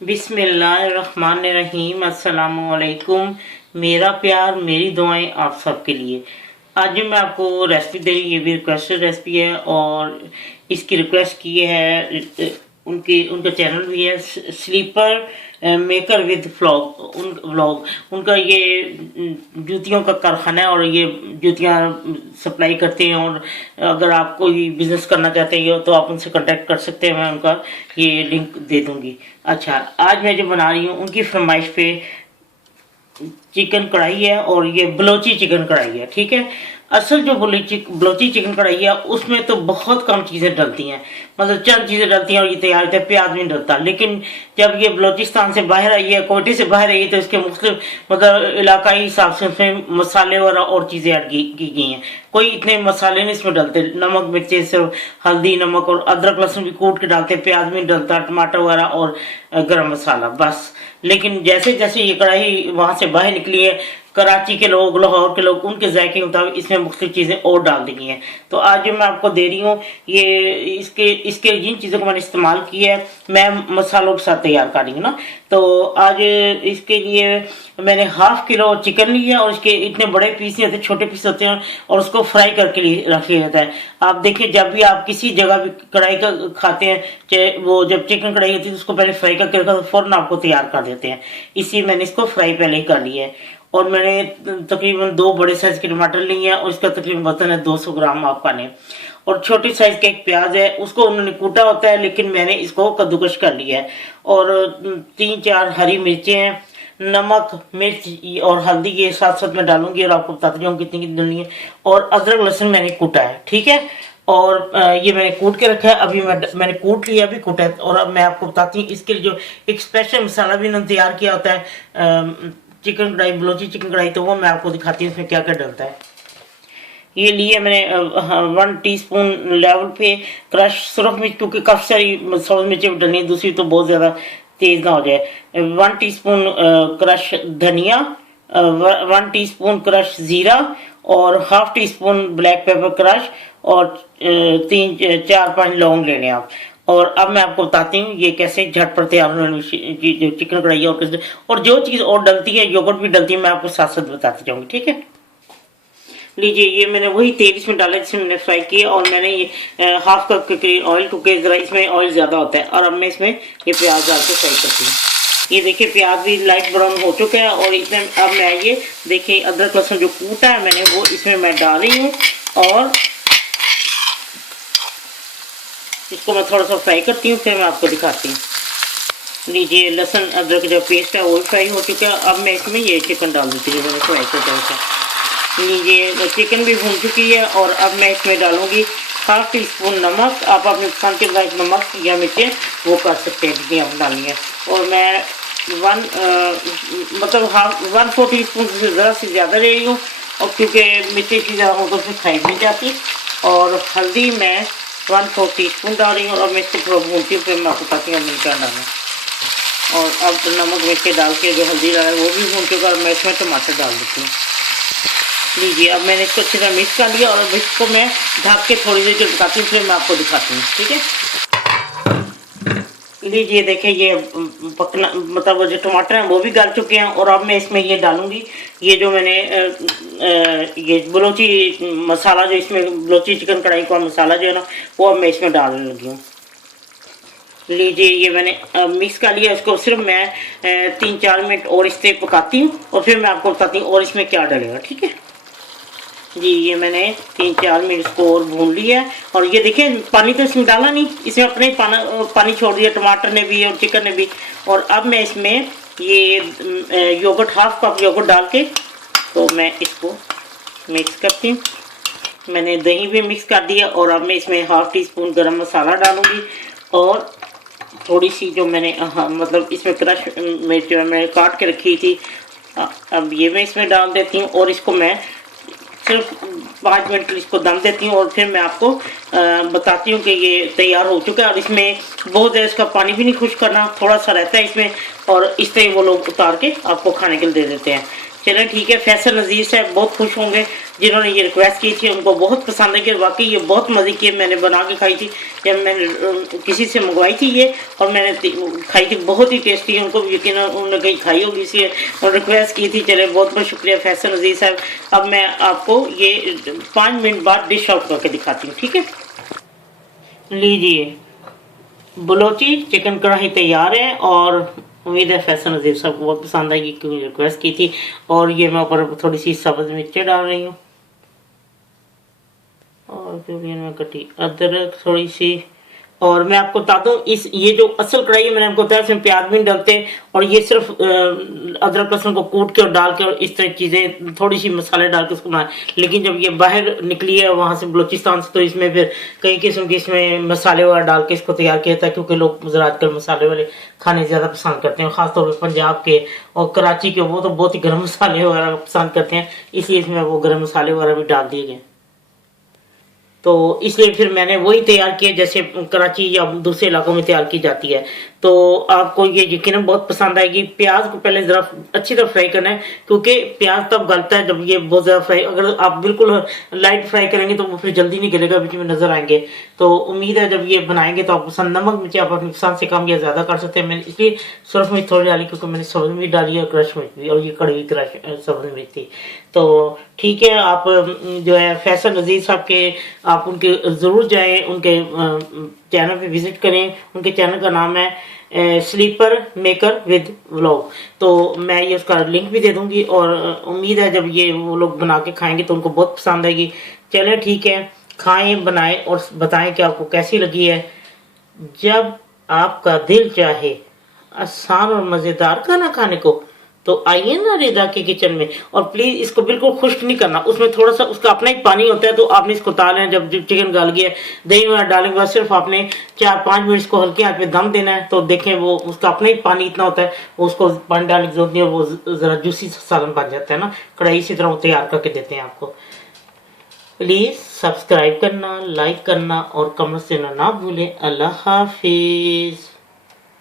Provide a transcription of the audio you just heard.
बिस्मिल्लाहिर्रहमानिर्रहीम। अस्सलामुअलैकुम। मेरा प्यार मेरी दुआएं आप सबके लिए। आज जो मैं आपको रेसिपी दे रही, ये भी रिक्वेस्टेड रेसिपी है और इसकी रिक्वेस्ट की है उनका चैनल भी है स्लीपर मेकर विद व्लॉग। उनका ये जूतियों का कारखाना है और ये जूतियाँ सप्लाई करते हैं। और अगर आप कोई बिजनेस करना चाहते हैं तो आप उनसे कांटेक्ट कर सकते हैं। मैं उनका ये लिंक दे दूंगी। अच्छा, आज मैं जो बना रही हूँ उनकी फरमाइश पे चिकन कढ़ाई है और ये बलोची चिकन कढ़ाई है। ठीक है, असल जो बलोची चिकन कढ़ाई है उसमें तो बहुत कम चीज़ें डलती हैं, मतलब चंद चीज़ें डलती हैं और ये तैयार होता है, प्याज भी नहीं डलता। लेकिन जब ये बलोचिस्तान से बाहर आई है, कोयटे से बाहर आई है, तो इसके मुख्तलिफ मतलब इलाकाई हिसाब से उसमें मसाले और चीज़ें ऐड की गई हैं। कोई इतने मसाले नहीं इसमें डलते, नमक मिर्ची सिर्फ हल्दी नमक और अदरक लहसुन भी कूट के डालते, प्याज भी डलता, टमाटर वगैरह और गरम मसाला बस। लेकिन जैसे जैसे ये कढ़ाई वहां से बाहर निकली है, कराची के लोग, लाहौर के लोग, उनके जायके के मुताबिक इसमें मुख्तलिफ चीज़ें और डाल दी गई हैं। तो आज जो मैं आपको दे रही हूँ ये इसके जिन चीज़ों को मैंने इस्तेमाल किया है, मैं मसालों के साथ तैयार कर रही हूँ ना। तो आज इसके लिए मैंने हाफ किलो चिकन लिया और इसके इतने बड़े पीस नहीं होते, छोटे पीस होते हैं और उसको फ्राई करके रख लिया जाता है। आप देखिए, जब भी आप किसी जगह भी कढ़ाई का खाते हैं, चाहे वो जब चिकन कढ़ाई होती है तो उसको पहले फ्राई करके रखा तो फौरन आपको तैयार कर देते हैं। इसी मैंने इसको फ्राई पहले ही कर लिया है। और मैंने तकरीबन 2 बड़े साइज के टमाटर लिए हैं और इसका तकरीबन वजन है 200 ग्राम आपका ने। और छोटी साइज का एक प्याज है, उसको उन्होंने कूटा होता है लेकिन मैंने इसको कद्दूकश कर लिया है। और 3-4 हरी मिर्चें हैं, नमक मिर्च और हल्दी ये साथ साथ में डालूंगी और आपको बताती जाऊँ कितनी कितनी डालनी है। और अदरक लहसुन मैंने कूटा है। ठीक है, और ये मैंने कूट के रखा है, अभी मैंने कूट लिया, अभी कूटा है। और अब मैं आपको बताती हूँ इसके लिए जो एक स्पेशल मसाला भी इन्होंने तैयार किया होता है चिकन कढ़ाई, बलोची चिकन कढ़ाई, तो वो मैं आपको दिखाती हूँ इसमें क्या क्या डलता है। ये लिए मैंने 1 टीस्पून लेवल पे क्रश सुरख मिर्च, क्योंकि काफ़ी सारी सब्ज मिर्चें डलनी है, दूसरी तो बहुत ज़्यादा तेज़ ना हो जाए। 1 टीस्पून क्रश धनिया, 1 टीस्पून क्रश ज़ीरा और half tea spoon black pepper crush और 3-4-5 लौंग लेने आप। और अब मैं आपको बताती हूँ ये कैसे झटपट तैयार होने जो चिकन कढ़ाई है। और जो चीज़ और डलती है, योगर्ट भी डलती है, मैं आपको साथ साथ बताती जाऊँगी। ठीक है, लीजिए ये मैंने वही तेल इसमें डाला जिसमें मैंने फ्राई किया और मैंने ये हाफ कप के ऑयल, क्योंकि जरा इसमें ऑयल ज़्यादा होता है। और अब मैं इसमें ये प्याज डाल के फ्राई करती हूँ। ये देखिए प्याज भी लाइट ब्राउन हो चुका है और इसमें अब मैं ये देखिए अदरक लहसुन जो कूटा है मैंने वो इसमें मैं डाल रही हूँ और इसको मैं थोड़ा सा फ्राई करती हूँ, फिर मैं आपको दिखाती हूँ। लीजिए लहसुन अदरक जो पेस्ट है वो फ्राई हो चुका है। अब मैं इसमें ये चिकन डाल देती हूँ, मैंने फ्राई कर था। लीजिए चिकन भी भून चुकी है और अब मैं इसमें डालूंगी हाफ टी स्पून नमक। आप अपने पसंद के लाइक नमक या मिर्चें वो कर सकते हैं जितनी आप डालनी है। और मैं 1/4 टी स्पून से ज़रा सी ज़्यादा ले रही हूँ, और क्योंकि मिर्चें की ज़्यादा हो तो फिर खाई नहीं जाती। और हल्दी मैं 1/4 टी स्पून डाल रही हूँ और मैं इसको थोड़ा भूनती हूँ, फिर मैं आपको बताती हूँ मिर्चा डालना। और अब नमक मिर्च डाल के जो हल्दी डाला है वो भी भून चुका और मैं इसमें टमाटर डाल देती हूँ। लीजिए अब मैंने इसको अच्छी तरह मिक्स कर लिया और अब इसको मैं ढक के थोड़ी देर तक पकाती हूँ, फिर मैं आपको दिखाती हूँ। ठीक है, लीजिए देखिए ये पकना मतलब जो टमाटर हैं वो भी गल चुके हैं। और अब मैं इसमें ये डालूंगी ये जो मैंने ये बलोची मसाला, जो इसमें बलोची चिकन कढ़ाई का मसाला जो है ना, वो अब मैं इसमें डालने लगी हूँ। लीजिए ये मैंने मिक्स कर लिया, इसको सिर्फ मैं 3-4 मिनट और इससे पकाती हूँ और फिर मैं आपको बताती हूँ और इसमें क्या डलेगा। ठीक है जी, ये मैंने 3-4 मिनट इसको और भून लिया है। और ये देखिए पानी तो इसमें डाला नहीं, इसमें अपने पानी छोड़ दिया टमाटर ने भी और चिकन ने भी। और अब मैं इसमें ये योगर्ट हाफ कप योगर्ट डाल के तो मैं इसको मिक्स करती हूँ। मैंने दही भी मिक्स कर दिया और अब मैं इसमें हाफ टी स्पून गरम मसाला डालूंगी और थोड़ी सी जो मैंने मतलब इसमें क्रश मिर्च जो मैंने काट के रखी थी, अब ये मैं इसमें डाल देती हूँ और इसको मैं सिर्फ 5 मिनट इसको दम देती हूँ। और फिर मैं आपको बताती हूँ कि ये तैयार हो चुका है। और इसमें बहुत ज़्यादा इसका पानी भी नहीं खुश करना, थोड़ा सा रहता है इसमें, और इस तरह वो लोग उतार के आपको खाने के लिए दे देते हैं। चलें ठीक है। फैसल नज़ीर साहब बहुत खुश होंगे, जिन्होंने ये रिक्वेस्ट की थी, उनको बहुत पसंद है कि वाकई ये बहुत मज़े की मैंने बना के खाई थी। जब मैंने किसी से मंगवाई थी ये और मैंने खाई थी, बहुत ही टेस्टी है। उनको भी यकीन उन्होंने कहीं खाई होगी इसलिए और रिक्वेस्ट की थी। चले बहुत बहुत शुक्रिया फैसल नज़ीर साहब। अब मैं आपको ये 5 मिनट बाद डिश आउट करके दिखाती हूँ, ठीक है। लीजिए, बलोची चिकन कढ़ाई तैयार है और उम्मीद है फैसल नज़ीर साहब को बहुत पसंद आएगी क्योंकि रिक्वेस्ट की थी। और ये मैं ऊपर थोड़ी सी सब्ज़ मिर्चें डाल रही हूँ और फिर मैं कटी अदरक थोड़ी सी। और मैं आपको बता दूं, इस ये जो असल कढ़ाई है मैंने आपको बताया इसमें प्याज भी नहीं डलते और ये सिर्फ अदरक लहसुन को कूट के और डाल के और इस तरह चीज़ें थोड़ी सी मसाले डाल के उसको बनाए। लेकिन जब ये बाहर निकली है वहाँ से बलूचिस्तान से, तो इसमें फिर कई किस्म के इसमें मसाले वगैरह डाल के इसको तैयार किया था, क्योंकि लोग ज़रा आजकल मसाले वाले खाने ज़्यादा पसंद करते हैं, ख़ासतौर पर पंजाब के और कराची के, वो तो बहुत ही गर्म मसाले वगैरह पसंद करते हैं, इसलिए इसमें वो गर्म मसाले वगैरह भी डाल दिए गए। तो इसलिए फिर मैंने वही तैयार किया जैसे कराची या दूसरे इलाकों में तैयार की जाती है। तो आपको ये यकीनन बहुत पसंद आएगी। प्याज को पहले जरा अच्छी तरह फ्राई करना है, क्योंकि प्याज तब गलता है जब ये बहुत ज़्यादा फ्राई, अगर आप बिल्कुल लाइट फ्राई करेंगे तो वो फिर जल्दी नहीं गलेगा, बीच में नजर आएंगे। तो उम्मीद है जब ये बनाएंगे तो आपको पसंद। नमक मिर्ची आप अपनी पसंद से कम या ज़्यादा कर सकते हैं। मैंने इसलिए सुरख मिर्च थोड़ी डाली क्योंकि मैंने सब्ज़ मिर्च डाली है, क्रश मिर्च भी, और ये कड़वी क्रश सब्ज़ मिर्च थी। तो ठीक है, आप जो है फैसल नज़ीर साहब के आप उनके ज़रूर जाएं, उनके चैनल पे विजिट करें। उनके चैनल का नाम है स्लीपर मेकर विद व्लॉग। तो मैं ये उसका लिंक भी दे दूंगी और उम्मीद है जब ये वो लोग बना के खाएंगे तो उनको बहुत पसंद आएगी। चलें ठीक है, खाएं बनाएं और बताएं कि आपको कैसी लगी है। जब आपका दिल चाहे आसान और मज़ेदार खाना खाने को, तो आइए ना रिदा के किचन में। और प्लीज इसको बिल्कुल खुश्क नहीं करना, उसमें थोड़ा सा उसका अपना ही पानी होता है, तो आपने इसको उतार लेना। जब चिकन गल गया, दही वगैरह डालने के बाद सिर्फ आपने 4-5 मिनट इसको हल्की आंच पे दम देना है। तो देखें वो उसका अपना ही पानी इतना होता है, उसको पानी डालने की जरूरत नहीं है, वो जरा जूसी सालन बन जाता है ना। कढ़ाई इसी तरह वो तैयार करके देते हैं आपको। प्लीज सब्सक्राइब करना, लाइक करना और कमेंट देना ना भूलें। अल्लाह हाफिज।